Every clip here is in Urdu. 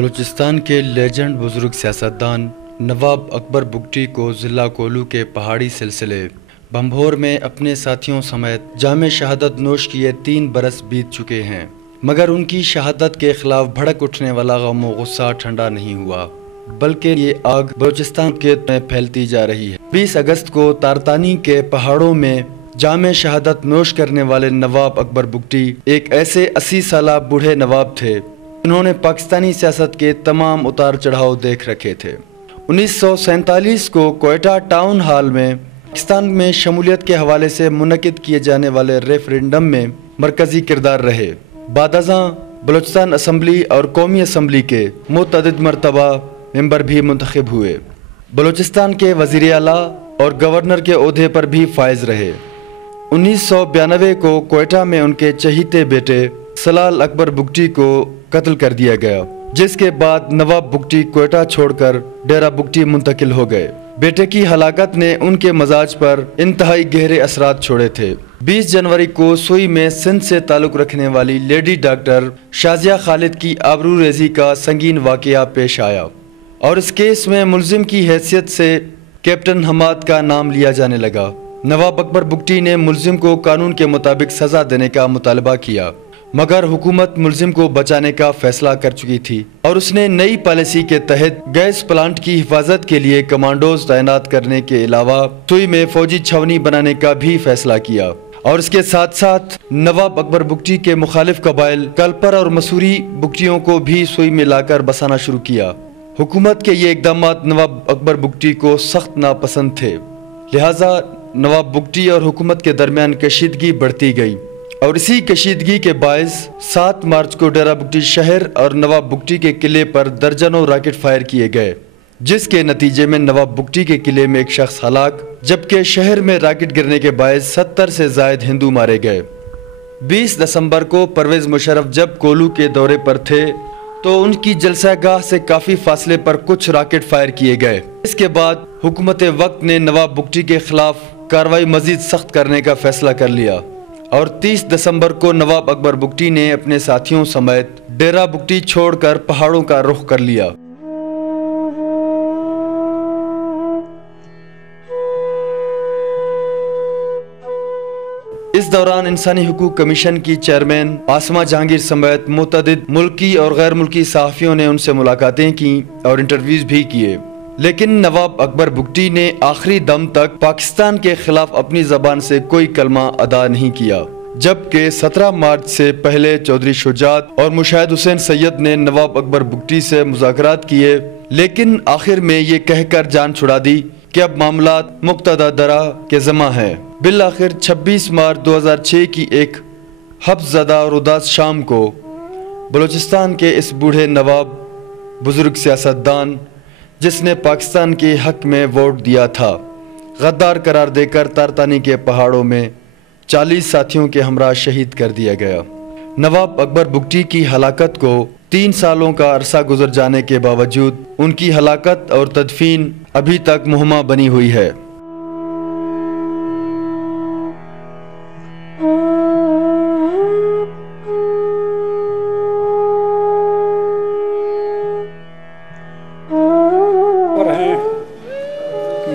بلوچستان کے لیجنڈ بزرگ سیاستدان نواب اکبر بگٹی کو ضلع کولو کے پہاڑی سلسلے بمبھور میں اپنے ساتھیوں سمیت جام شہادت نوش کیے 3 برس بیت چکے ہیں، مگر ان کی شہادت کے خلاف بھڑک اٹھنے والا غم و غصہ ٹھنڈا نہیں ہوا، بلکہ یہ آگ بلوچستان کے میں پھیلتی جا رہی ہے۔ 20 اگست کو تارتانی کے پہاڑوں میں جام شہادت نوش کرنے والے نواب اکبر بگٹی ایک ایسے 80 سالہ بوڑھے نواب تھے انہوں نے پاکستانی سیاست کے تمام اتار چڑھاؤ دیکھ رکھے تھے۔ 1947 کو کوئٹہ ٹاؤن ہال میں پاکستان میں شمولیت کے حوالے سے منعقد کیے جانے والے ریفرنڈم میں مرکزی کردار رہے۔ بعد ازاں بلوچستان اسمبلی اور قومی اسمبلی کے متعدد مرتبہ ممبر بھی منتخب ہوئے۔ بلوچستان کے وزیر اعلیٰ اور گورنر کے عہدے پر بھی فائز رہے۔ 1992 کو کوئٹہ میں ان کے چہیتے بیٹے سلال اکبر بگٹی کو قتل کر دیا گیا، جس کے بعد نواب بگٹی کوئٹہ چھوڑ کر ڈیرہ بگٹی منتقل ہو گئے۔ بیٹے کی ہلاکت نے ان کے مزاج پر انتہائی گہرے اثرات چھوڑے تھے۔ 20 جنوری کو سوئی میں سندھ سے تعلق رکھنے والی لیڈی ڈاکٹر شازیہ خالد کی آبرو ریزی کا سنگین واقعہ پیش آیا اور اس کیس میں ملزم کی حیثیت سے کیپٹن حماد کا نام لیا جانے لگا۔ نواب اکبر بگٹی نے ملزم کو قانون کے مطابق سزا دینے کا مطالبہ کیا، مگر حکومت ملزم کو بچانے کا فیصلہ کر چکی تھی اور اس نے نئی پالیسی کے تحت گیس پلانٹ کی حفاظت کے لیے کمانڈوز تعینات کرنے کے علاوہ سوئی میں فوجی چھاونی بنانے کا بھی فیصلہ کیا، اور اس کے ساتھ ساتھ نواب اکبر بگٹی کے مخالف قبائل کلپر اور مسوری بگٹیوں کو بھی سوئی میں لا کر بسانا شروع کیا۔ حکومت کے یہ اقدامات نواب اکبر بگٹی کو سخت ناپسند تھے، لہٰذا نواب بگٹی اور حکومت کے درمیان کشیدگی بڑھتی گئی، اور اسی کشیدگی کے باعث 7 مارچ کو ڈیرہ بگٹی شہر اور نواب بگٹی کے قلعے پر درجنوں راکٹ فائر کیے گئے، جس کے نتیجے میں نواب بگٹی کے قلعے میں ایک شخص ہلاک جبکہ شہر میں راکٹ گرنے کے باعث 70 سے زائد ہندو مارے گئے۔ 20 دسمبر کو پرویز مشرف جب کولو کے دورے پر تھے تو ان کی جلسہ گاہ سے کافی فاصلے پر کچھ راکٹ فائر کیے گئے۔ اس کے بعد حکومت وقت نے نواب بگٹی کے خلاف کارروائی مزید سخت کرنے کا فیصلہ کر لیا اور 30 دسمبر کو نواب اکبر بگٹی نے اپنے ساتھیوں سمیت ڈیرہ بگٹی چھوڑ کر پہاڑوں کا رخ کر لیا۔ اس دوران انسانی حقوق کمیشن کی چیئرمین عاصمہ جہانگیر سمیت متعدد ملکی اور غیر ملکی صحافیوں نے ان سے ملاقاتیں کی اور انٹرویوز بھی کیے، لیکن نواب اکبر بگٹی نے آخری دم تک پاکستان کے خلاف اپنی زبان سے کوئی کلمہ ادا نہیں کیا، جبکہ 17 مارچ سے پہلے چودھری شجاعت اور مشاہد حسین سید نے نواب اکبر بگٹی سے مذاکرات کیے، لیکن آخر میں یہ کہہ کر جان چھڑا دی کہ اب معاملات مقتدہ درہ کے ذمہ ہیں۔ بالآخر 26 مارچ 2006 کی ایک حبس زدہ اور اداس شام کو بلوچستان کے اس بوڑھے نواب بزرگ سیاستدان جس نے پاکستان کے حق میں ووٹ دیا تھا، غدار قرار دے کر تارتانی کے پہاڑوں میں 40 ساتھیوں کے ہمراہ شہید کر دیا گیا۔ نواب اکبر بگٹی کی ہلاکت کو 3 سالوں کا عرصہ گزر جانے کے باوجود ان کی ہلاکت اور تدفین ابھی تک مہمہ بنی ہوئی ہے۔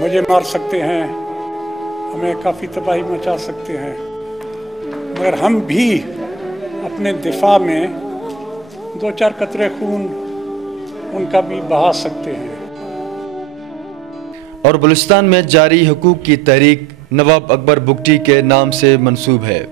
مجھے مار سکتے ہیں، ہمیں کافی تباہی مچا سکتے ہیں، مگر ہم بھی اپنے دفاع میں 2-4 قطرے خون ان کا بھی بہا سکتے ہیں۔ اور بلوچستان میں جاری حقوق کی تحریک نواب اکبر بگٹی کے نام سے منسوب ہے۔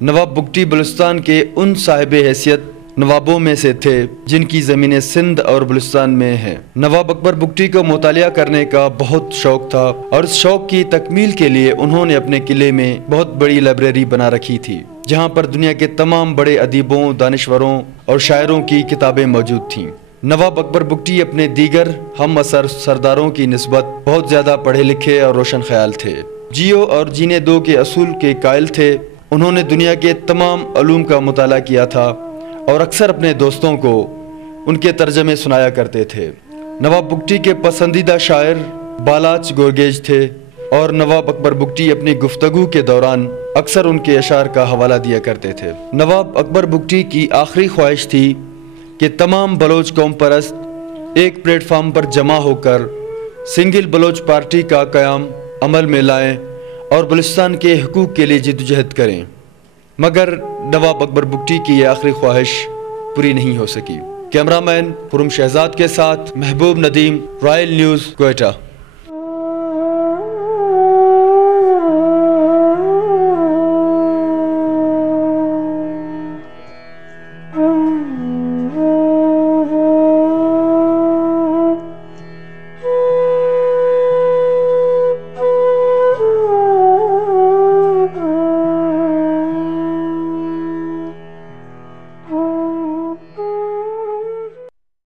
نواب بگٹی بلوچستان کے ان صاحب حیثیت نوابوں میں سے تھے جن کی زمینیں سندھ اور بلوچستان میں ہیں۔ نواب اکبر بگٹی کو مطالعہ کرنے کا بہت شوق تھا اور اس شوق کی تکمیل کے لیے انہوں نے اپنے قلعے میں بہت بڑی لائبریری بنا رکھی تھی، جہاں پر دنیا کے تمام بڑے ادیبوں، دانشوروں اور شاعروں کی کتابیں موجود تھیں۔ نواب اکبر بگٹی اپنے دیگر ہم عصر سرداروں کی نسبت بہت زیادہ پڑھے لکھے اور روشن خیال تھے، جیو اور جینے دو کے اصول کے قائل تھے۔ انہوں نے دنیا کے تمام علوم کا مطالعہ کیا تھا اور اکثر اپنے دوستوں کو ان کے ترجمے سنایا کرتے تھے۔ نواب بگٹی کے پسندیدہ شاعر بالاچ گورگیج تھے اور نواب اکبر بگٹی اپنی گفتگو کے دوران اکثر ان کے اشعار کا حوالہ دیا کرتے تھے۔ نواب اکبر بگٹی کی آخری خواہش تھی کہ تمام بلوچ قوم پرست ایک پلیٹ فارم پر جمع ہو کر سنگل بلوچ پارٹی کا قیام عمل میں لائیں اور بلوچستان کے حقوق کے لیے جدوجہد کریں، مگر نواب اکبر بگٹی کی یہ آخری خواہش پوری نہیں ہو سکی۔ کیمرہ مین پرم شہزاد کے ساتھ محبوب ندیم، رائل نیوز، کوئٹہ۔